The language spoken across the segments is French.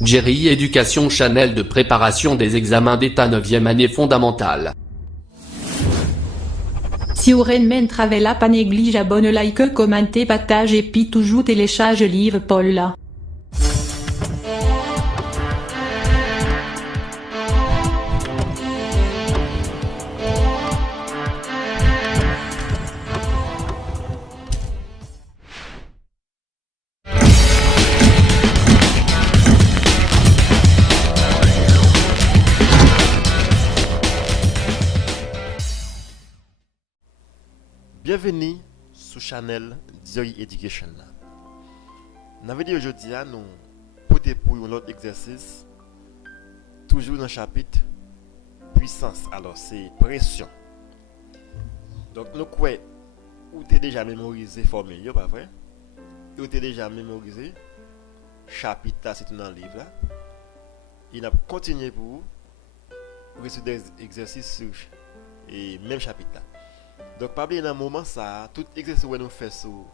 Jerry Éducation Channel de préparation des examens d'état 9e année fondamentale. Si vous men travella pas néglige abonne like commenter partage et puis toujours télécharge livre Paul là. Bienvenue sur Channel Jerry Education. Dans la vidéo aujourd'hui, nous portons pour un autre exercice, toujours dans le chapitre puissance. Alors, c'est pression. Donc, nous croyons que tu as déjà mémorisé la formule, pas vrai? Tu as déjà mémorisé le chapitre, c'est dans le livre. Il a continué pour résoudre des exercices sur le même chapitre. Là. Donc, pas bien dans un moment, ça, tout exercice que nous faisons sur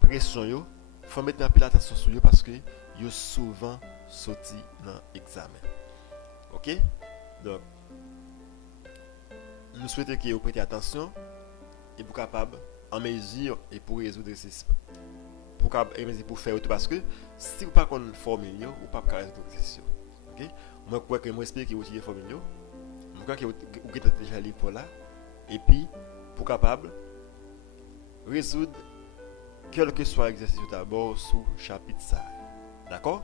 pression, il faut mettre un peu l'attention sur eux parce que ils souvent sorti dans l'examen. Ok? Donc, nous souhaitons que vous prêtez attention et vous capable en mesure et pour résoudre ces pour faire tout parce que si vous pas connaissez formule, vous pas résoudre l'exercice. Ok? Moi, je crois que je explique que vous utilisez formule. Je crois que vous avez déjà lu pour là et puis pour capable résoudre quel que soit l'exercice d'abord sous chapitre ça. D'accord?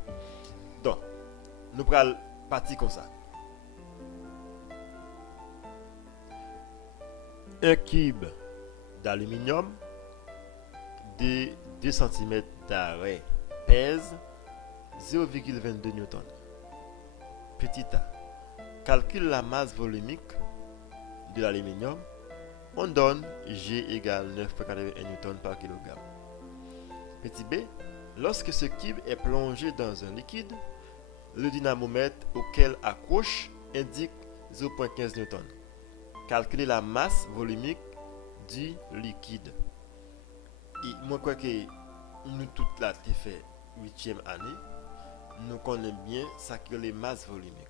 Donc, nous prenons partie comme ça. Un cube d'aluminium de 2 cm d'arrêt pèse 0,22 N. Petit a. Calcule la masse volumique de l'aluminium. On donne G égale 9,81 N par kg. Petit b, lorsque ce cube est plongé dans un liquide, le dynamomètre auquel accroche indique 0,15 N. Calculer la masse volumique du liquide. Et moi, je crois que nous toutes là, qui fait 8e année, nous connaissons bien ça que les masses volumiques.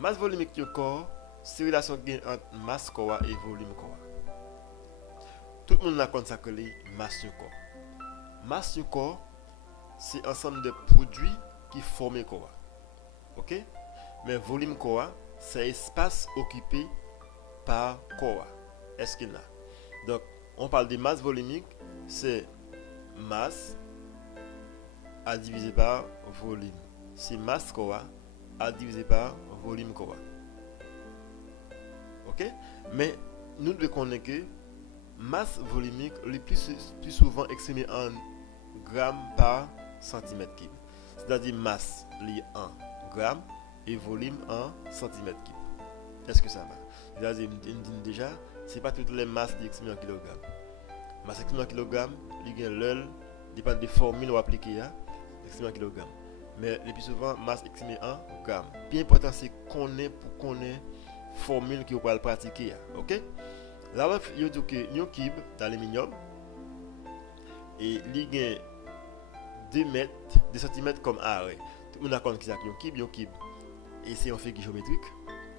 Masse volumique du corps, c'est la relation entre masse corps et volume corps. Tout le monde a compris ça que les masses du corps. Masse du corps, c'est ensemble de produits qui forment le corps. Ok? Mais volume corps, c'est l'espace occupé par corps. Est-ce qu'il y en a? Donc, on parle de masse volumique, c'est masse à diviser par volume. C'est masse corps à diviser par volume corps. Ok? Mais nous devons connaître que masse volumique le plus souvent exprimée en grammes par centimètre cube. C'est-à-dire masse liée en grammes et volume en centimètre cube. Est-ce que ça va? C'est-à-dire, déjà, ce n'est pas toutes les masses exprimées en kilogrammes. Masse exprimée en kilogrammes, il y a l'œil, dépend des formules ou appliquées, exprimée en kilogrammes. Mais le plus souvent, masse exprimée en grammes. Bien important, c'est qu'on ait pour qu'on ait formule qui vous pouvez pratiquer. Ok? Là, il y a un cube d'aluminium et il y a 2 cm comme arrêt. Tout le monde a compris que c'est un cube. Et c'est un figure géométrique.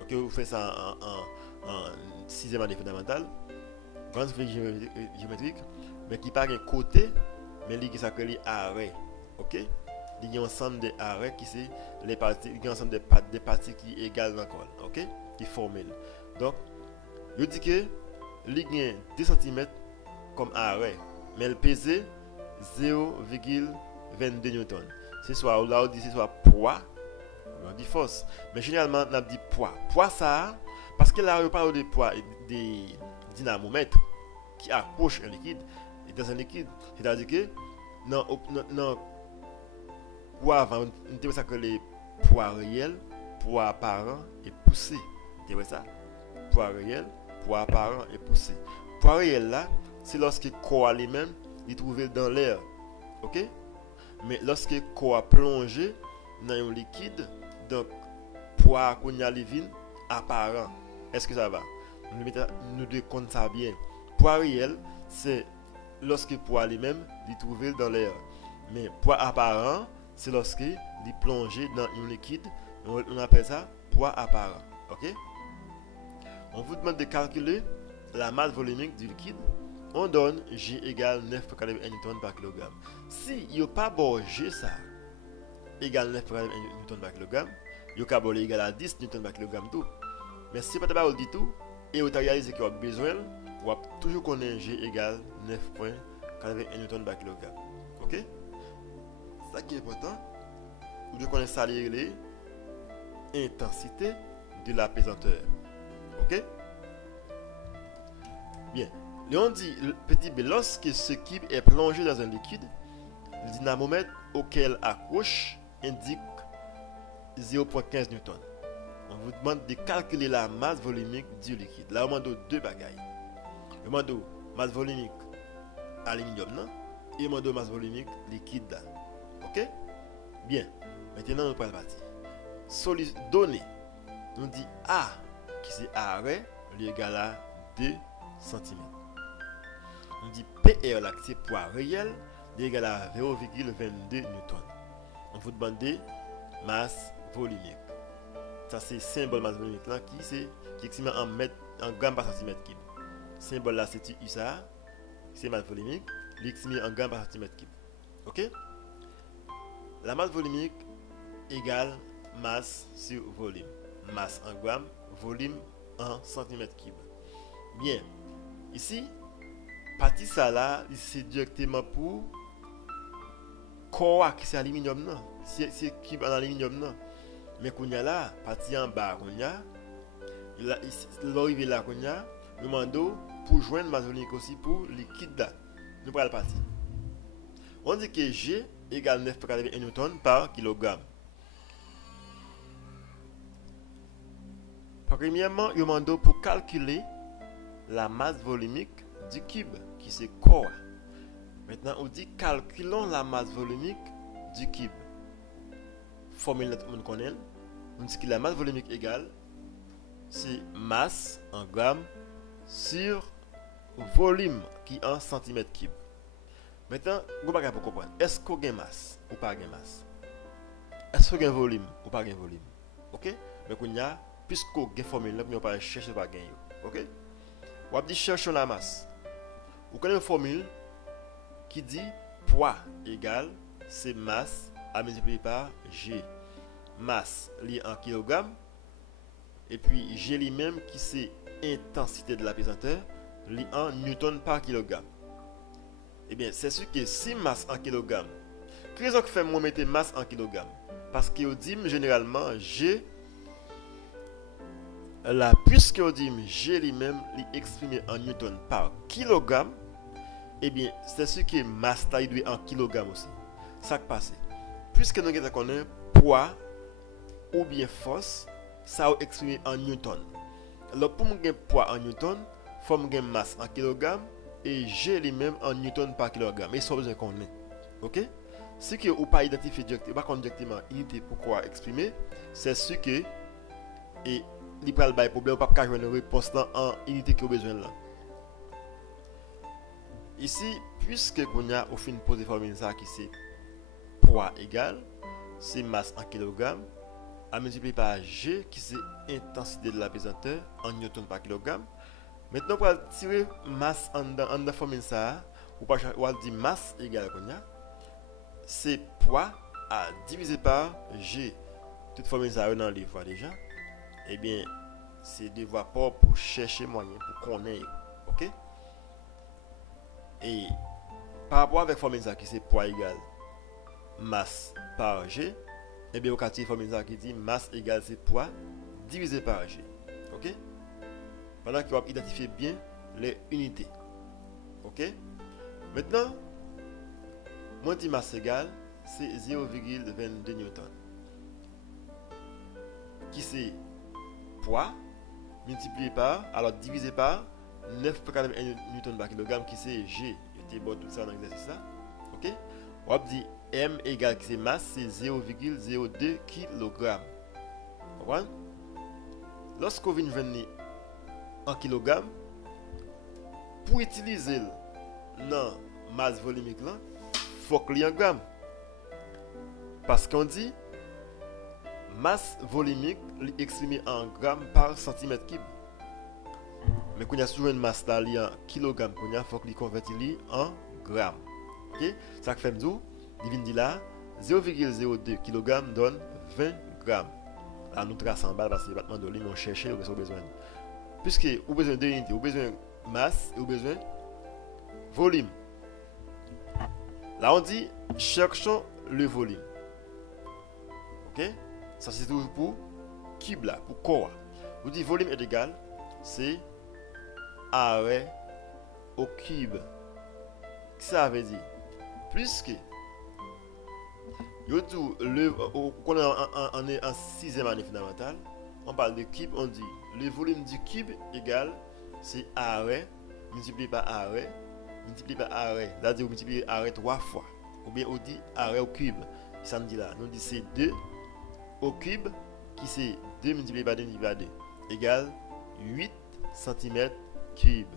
Ok, vous faites ça en 6e année fondamentale. Grande figure géométrique, mais qui part d'un côté, mais il y a un arrêt. Ok? Il y a un ensemble de arrêts qui sont les parties, il y a un ensemble de parties qui sont égales encore. Ok? Qui forment. Donc, je dis que il y a 2 cm comme arrêt, mais elle pèse 0,22 N. C'est soit là on dit c'est soit poids, on dit force. Mais généralement on dit poids. Poids ça parce que là on parle de poids des dynamomètres qui accrochent un liquide et dans un liquide, c'est-à-dire que non poids avant on dit ça que les poids réels, poids apparent et poussé. C'est ça. Poids réel, poids apparent et poussé. Poids réel là, c'est lorsque corps lui-même est trouvé dans l'air. OK? Mais lorsque corps plongé dans un liquide, donc poids qu'on y a apparent. Est-ce que ça va? Nous devons compter ça bien. Poids réel, c'est lorsque poids lui-même est trouvé dans l'air. Mais poids apparent, c'est lorsque il est plongé dans un liquide, on appelle ça poids apparent. Ok? On vous demande de calculer la masse volumique du liquide. On donne G égale 9,81 Newton par kg. Si il n'y a pas bon G ça, égale 9,81 Newton par kg, il y a égal à 10 Newton par kg tout. Mais si pas de du tout, et vous réalisez qu'il y a besoin, vous avez toujours connaître G égale 9,81 Newton par kg. Ok? Ça qui est important, vous devez connaître ça les intensité de la pesanteur. Ok? Bien. On dit petit b, lorsque ce cube est plongé dans un liquide, le dynamomètre auquel accroche indique 0,15 Newton. On vous demande de calculer la masse volumique du liquide. Là, on demande deux bagailles. On demande masse volumique aluminium et on demande masse volumique liquide. Ok? Bien. Maintenant, on prend la partie. Données. On dit A, qui c'est arrêt, égal à 2 cm. On dit PR, là, c'est poids réel, égal à 0,22 Newton. On vous demande masse volumique. Ça, c'est symbole masse volumique là, qui est exprimé en grammes par centimètre cube. Symbole là, c'est U ça, c'est masse volumique, exprimé en grammes par centimètre cube. Ok? La masse volumique égale masse sur volume. Masse en grammes, volume en centimètre cube. Bien. Ici, partie ça là, c'est directement pour corps qui c'est aluminium non. C'est cube en aluminium non. Mais qu'on y a là, partie en bas qu'on y a, l'arrivée là qu'on y a, nous demandons pour joindre masse volumique aussi pour liquide là. Nous prenons la partie. On dit que G égale 9,81 Newton par kilogramme. Premièrement, nous demandons pour calculer la masse volumique du cube, qui c'est corps. Maintenant, on dit calculons la masse volumique du cube. Formule que nous connaissons. On dit que la masse volumique égale, c'est masse en grammes sur volume qui est en centimètre cube. Maintenant, vous pouvez comprendre. Est-ce qu'on a masse ou pas de masse? Est-ce qu'on a volume ou pas de volume? Ok? Mais qu'on y a, puisqu'on a une formule, nous ne pouvons pas chercher pas gagner. Ok? On va dire cherchons la masse. Vous connaissez une formule qui dit poids égale c'est masse à multiplier par G. Masse liée en kilogrammes et puis G lui-même qui c'est intensité de la pesanteur liée en newton par kilogramme. Eh bien, c'est sûr que si masse en kilogrammes, qu'est-ce que fait moi mettre masse en kilogrammes? Parce que dit généralement G là, puisque on dit G lui-même est exprimé en newton par kilogramme, eh bien, c'est sûr que masse taille doit en kilogramme aussi. Ça qui passe. Puisque nous connaissons poids ou bien force, ça est exprimé en newton. Alors, pour me poids en newton, il faut me masse en kilogramme et G lui-même en newton par kilogramme. Et ça, besoin qu'on ait. Ok? Si que ou pas identifié directement unité pour quoi exprimer, c'est sûr que et il peut pas problème ou pas jouer une réponse en unité que besoin là. Ici, puisque qu'on a au fin poser formule ça qui c'est poids égal, c'est masse en kilogramme à multiplier par G qui c'est intensité de la pesanteur en newton par kilogramme. Maintenant pour tirer masse en la formule ça, ou pas dire masse égale qu'on a, c'est poids à diviser par G. Toute formule ça dans le livre déjà. Eh bien, c'est devoir pas pour chercher moyen pour connaître. OK? Et par rapport avec formule ça qui c'est poids égal masse par G, et bien au cas de formule ça qui dit masse égale c'est poids divisé par G. OK? Pendant qu'il va identifier bien les unités. OK? Maintenant, moi dit masse égale c'est 0,22 newton. Qui c'est poids multiplié par, alors divisé par 9,81 Newton par kilogramme qui c'est G. Je t'ai bon tout ça dans l'exercice là. Ok? On va dire M égale qui c'est masse, c'est 0,02 kg. Comprends? Lorsqu'on vient venir en kilogramme, pour utiliser non masse volumique là, il faut qu'il y ait en gramme. Parce qu'on dit masse volumique exprimée en grammes par centimètre cube. Mais quand il y a toujours une masse là, il y a en kilogrammes, il faut qu'il convertit en grammes. Ok? Ça fait me dire, il dit là, 0,02 kg donne 20 grammes. Là, nous traçons en bas parce que les battements de ligne, on cherche, on a besoin. Puisque vous avez besoin de unité, vous avez besoin de masse et vous avez besoin de volume. Là, on dit cherchons le volume. Ok? Ça, c'est toujours pour cube là, pour corps. Vous dites volume est égal, c'est arrêt au cube. Ça veut dire, puisque on est en sixième année fondamentale, on parle de cube, on dit le volume du cube égal, c'est arrêt multiplié par arrêt, multiplié par arrêt. C'est-à-dire vous multipliez arrêt 3 fois. Ou bien on dit arrêt au cube. Ça me dit là, nous dit c'est 2 au cube, qui c'est 2 multiplié par 2 multiplié par 2, égale 8 cm cube.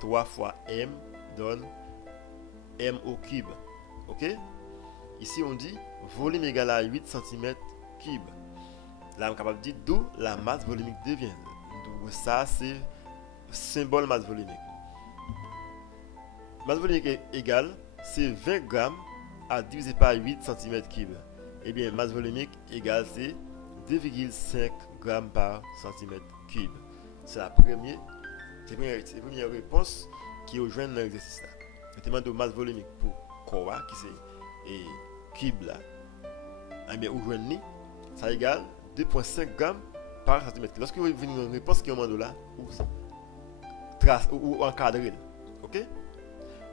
3 fois m donne m au cube. Ok? Ici on dit volume égal à 8 cm cube. Là on est capable de dire d'où la masse volumique devient. Donc ça c'est symbole masse volumique. Masse volumique est égale, c'est 20 grammes à diviser par 8 cm cube. Et bien masse volumique égale c'est 2,5 grammes par centimètre cube. C'est la première réponse qui rejoint l'exercice là. Le demande de masse volumique pour corps qui c'est et cube là. Eh bien aujourd'hui ça égale 2,5 grammes par centimètre. Lorsque vous avez une réponse qui est au moment là, ou encadrer. OK?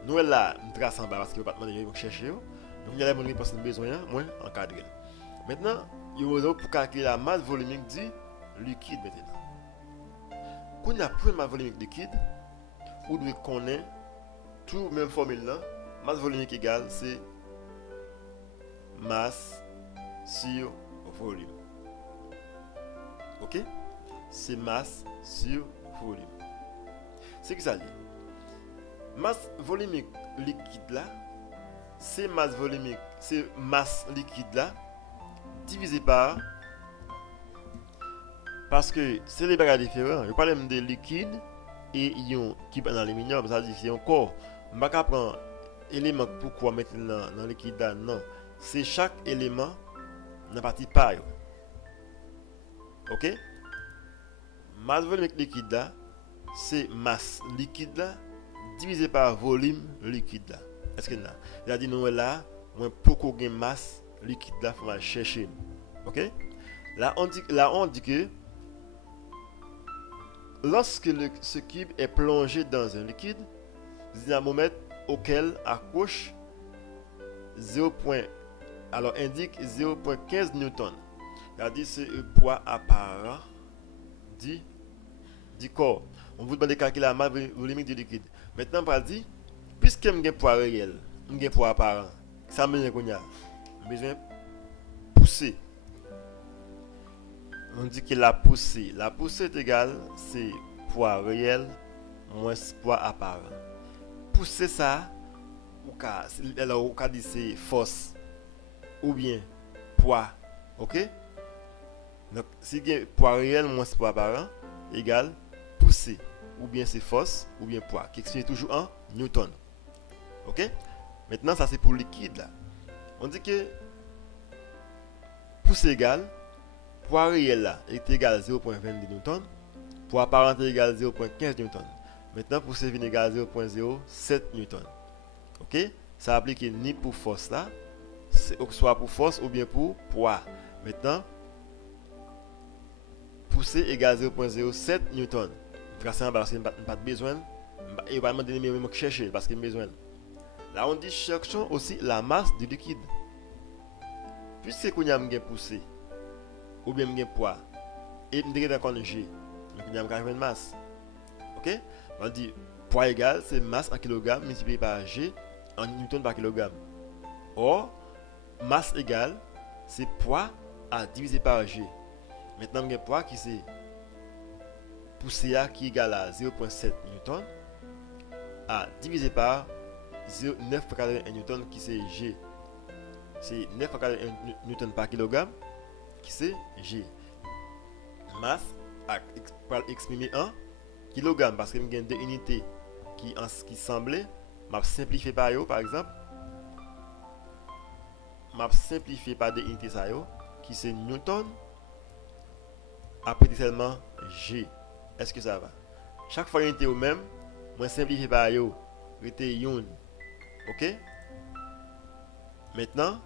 Nous là, nous trace en bas parce que vous pas demander de chercher. Donc il y a la bonne réponse de besoin, moins encadrer. Maintenant, il y a pour calculer la masse volumique du liquide maintenant. Quand il y a pour masse volumique liquide, vous devez connaître tout même formule là, masse volumique égale c'est masse sur volume. OK? C'est masse sur volume. C'est que ça dit. Masse volumique liquide là, c'est masse volumique, c'est masse liquide là divisé par, parce que c'est des bagages différents. Je parle même de liquide et ion qui en aluminium, ça veut dire c'est un corps. Je ne vais pas prendre élément pourquoi mettre dans le liquide là, non. C'est chaque élément dans la partie paille. OK? Masse volumique liquide là, c'est masse liquide là divisé par volume liquide là. Est-ce que là, il a dit nous là, moins pourquoi gain masse liquide là, faut aller chercher. OK? Là on dit que lorsque ce cube est plongé dans un liquide, dynamomètre auquel accroche 0. Alors indique 0,15 newton. C'est-à-dire c'est le poids apparent du corps. On vous demande de calculer la masse volumique du liquide. Maintenant, on va dire, puisque j'ai un poids réel, j'ai un poids apparent, ça me dit qu'on a besoin de pousser. On dit que la poussée est égale, c'est poids réel moins poids apparent. Pousser ça, on va dire c'est force ou bien poids. OK? Donc, si il y a poids réel moins poids apparent égale poussée, ou bien c'est force, ou bien poids, qui exprime toujours en newton. OK? Maintenant, ça c'est pour le liquide là. On dit que poussée égale poids réel là est égal à 0,22 newton, poids apparent est égal à 0,15 newton. Maintenant, poussée vient égal à 0,07 newton. OK? Ça applique ni pour force là, soit pour force ou bien pour poids. Maintenant, poussée égale 0,07 newton. Tracer en bas parce qu'il n'y a pas de besoin. Et on va demander de chercher parce qu'il y a besoin. Là, on dit cherchons aussi la masse du liquide. Puisque nous avons poussée ou bien un poids et nous avons un G, nous avons une masse. OK? On dit poids égal, c'est masse en kilogramme multiplié par G en newton par kilogramme. Or, masse égale, c'est poids à diviser par G. Maintenant, il y a un poids qui c'est poussée qui est égal à 0,7 newton à divisé par 9,81 newton qui c'est G. c'est 9,81 newton par kilogramme, qui c'est G. Masse pour exprimer en kilogramme, parce que je gagne deux unités qui semblaient, m'a simplifié par eux, par exemple, m'a simplifié par des unités ça yo, qui c'est newton, après seulement G. Est-ce que ça va? Chaque fois unité au même, moi simplifié par yo, était yon. OK? Maintenant,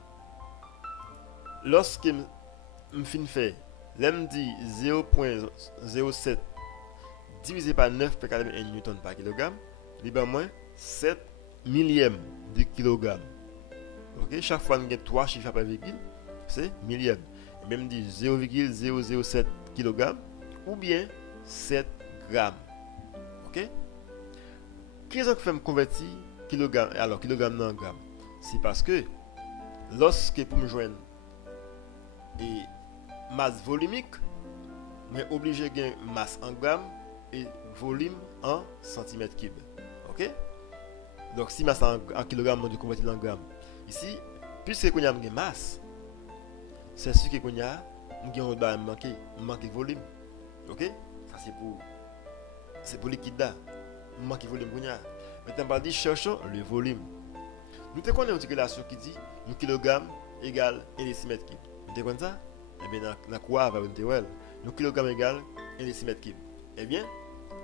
lorsque je fin fait, l'aime dit 0,07 divisé par 9,81 newton par kilogramme, il y a moins 7 millièmes de kilogramme. OK? Chaque fois que 3 chiffres après virgule, c'est millième. Et même dit 0,007 kg ou bien 7 grammes. OK? Qu'est-ce que fait me convertir kilogramme alors kilogramme dans gramme? C'est parce que lorsque pour me joindre et masse volumique, je suis obligé de gagner masse en grammes et volume en centimètres cubes. OK? Donc si masse en kilogramme, je convertir en grammes. Ici, puisque qu'on a une masse, c'est sûr que qu'on a manque volume. OK? Ça c'est pour liquide là. Manque volume qu'on a. Maintenant, on va dire cherchons le volume. Nous te connaissons une relation qui dit 1 kg égale 1 décimètre cube. Vous te connaissez ça? Eh bien, dans la quoi va vous 1 kg égale 1 décimètre cube. Eh bien,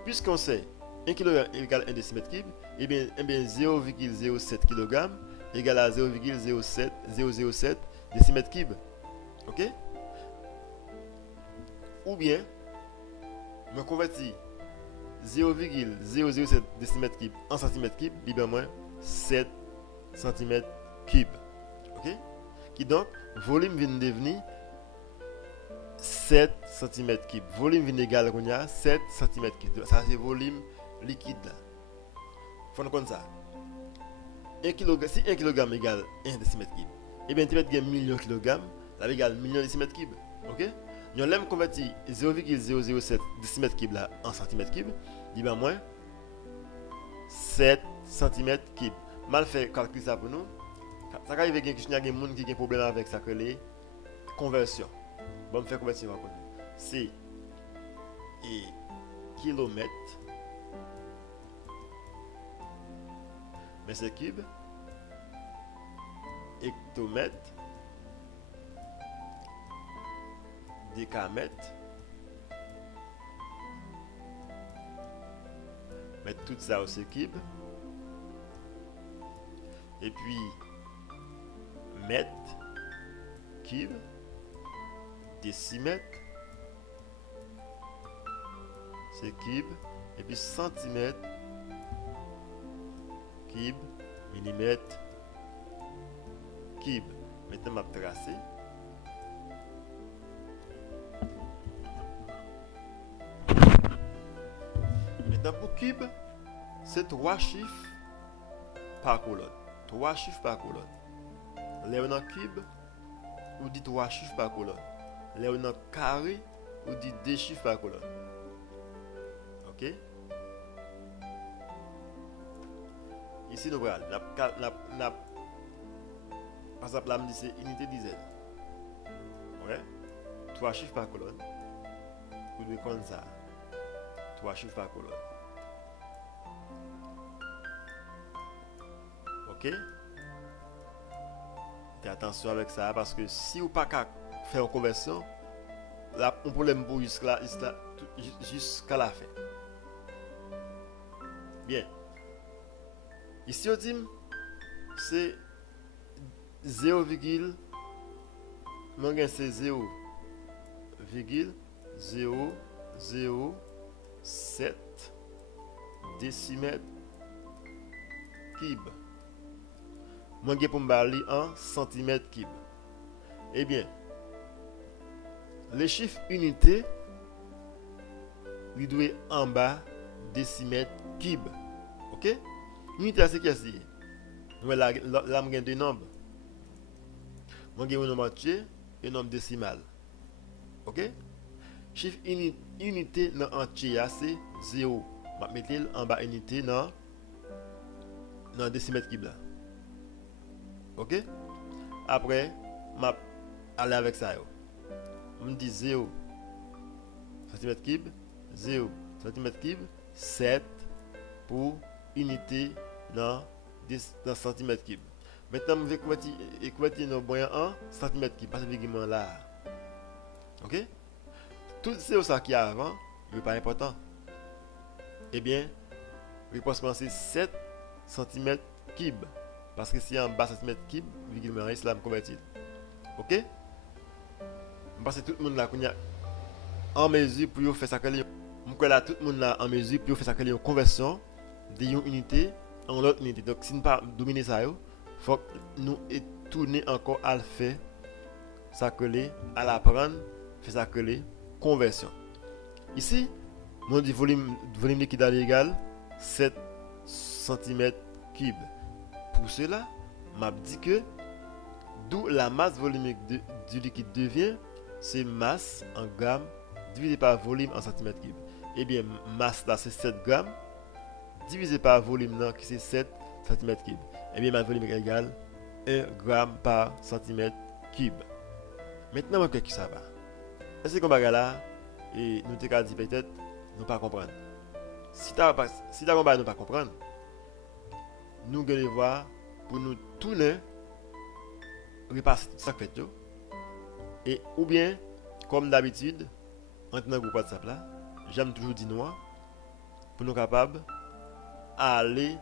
puisqu'on sait 1 kg égale 1 décimètre cube, eh bien 0,07 kg égale à 0,007 décimètre cube. OK? Ou bien, je convertis 0,007 décimètre cube en centimètre cube, librement 7 cm cube. OK? Qui donc, volume vient devenir 7 cm cube. Volume vient égal à 7 cm cube. Ça, c'est volume liquide là. Faut nous connaître ça. 1 kg, si 1 kg égale 1 décimètre cube, et bien tu vas gagner 1 000 kg, ça égale 1 million décimètre cube. OK? Nous allons convertir 0,007 décimètre cube là en centimètre cube, il va moins 7 cm cube. Mal fait calculer ça pour nous. Ça arrive que il y a des gens qui ont un problème avec ça que les conversions. Bon, me faire convertir pour nous. C'est kilomètre mètre cube, hectomètre, décamètre, mettre tout ça au cube, et puis mètre cube, décimètre, c'est cube, et puis centimètre cube, millimètre cube. Maintenant, je vais tracer. Maintenant, pour cube, c'est 3 chiffres par colonne. 3 chiffres par colonne. Là, on a cube, on dit 3 chiffres par colonne. Là, on a carré, on dit 2 chiffres par colonne. OK? Ici, nous voyons, par exemple, là, c'est unité dizaine. Ouais? 3 chiffres par colonne. Vous devez comme ça. 3 chiffres par colonne. OK? Faites attention avec ça parce que si vous n'avez pas faire une conversion, là, on problème pour jusqu'à la fin. Bien. Ici, on dit c'est 0,007 décimètre cube. Moi, je vais parler en centimètre cube. Eh bien, les chiffres unités, ils doivent en bas décimètre cube. OK? Unité, c'est qu'est-ce que c'est? Là, je ai deux nombres. Moi, j'ai un nombre entier et un nombre décimal. OK? Chiffre unité dans entier, c'est 0. Je vais mettre en bas unité dans décimètre cube là. OK? après m'a aller avec ça yo. On dit 0 cm3, 0 cm3, 7 pour unité dans cm3. Maintenant, je vais convertir nos moyens en cm3 parce que le là. OK? Tout ça qui est avant, n'est pas important. Eh bien, réponse c'est 7 cm3 parce que si en bas cm3, virgule islam converti. OK? Parce que tout le monde là en mesure pour faire ça que là tout le monde là en mesure pour faire ça que une conversion d'une unité en l'autre unité. Donc si nous pas dominer ça yo, faut que nous tourner encore à le faire ça que à l'apprendre, faire ça que conversion. Ici, mon dit volume liquide égal 7 cm3. Pour cela, m'a dit que d'où la masse volumique du liquide devient c'est masse en grammes divisé par volume en centimètres cubes. Eh bien, masse là c'est 7 grammes divisé par volume là qui c'est 7 centimètres cubes. Eh bien, ma volume est égal 1 gramme par centimètre cube. Maintenant, qu'est-ce que ça va? Est-ce qu'on va là et nous t'ai dit peut-être nous pas comprendre. Si t'as nous pas comprendre, nous allons voir pour nous tourner repasser tout ça fait et ou bien comme d'habitude en tenant groupe WhatsApp là, j'aime toujours dire noir pour nous capables aller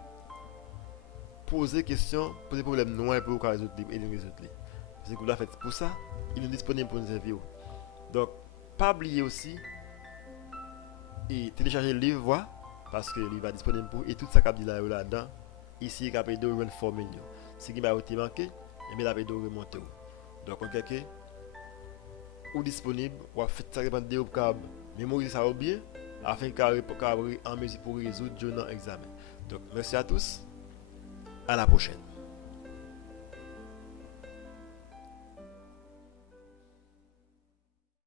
poser questions, poser problème noir pour résoudre et nous résoudre. C'est que vous fait pour ça, il est disponible pour nous servir. Donc pas oublier aussi et télécharger le livre voir parce que le livre est disponible pour et tout ça qu'a dit là-dedans ici qu'a de reformer. Ce qui m'a été manqué et bien la de remonter. Donc on quelque ou disponible ou fait ça dépend de câble mémoriser ça bien afin qu'à en mesure pour résoudre dans examen. Donc merci à tous, à la prochaine.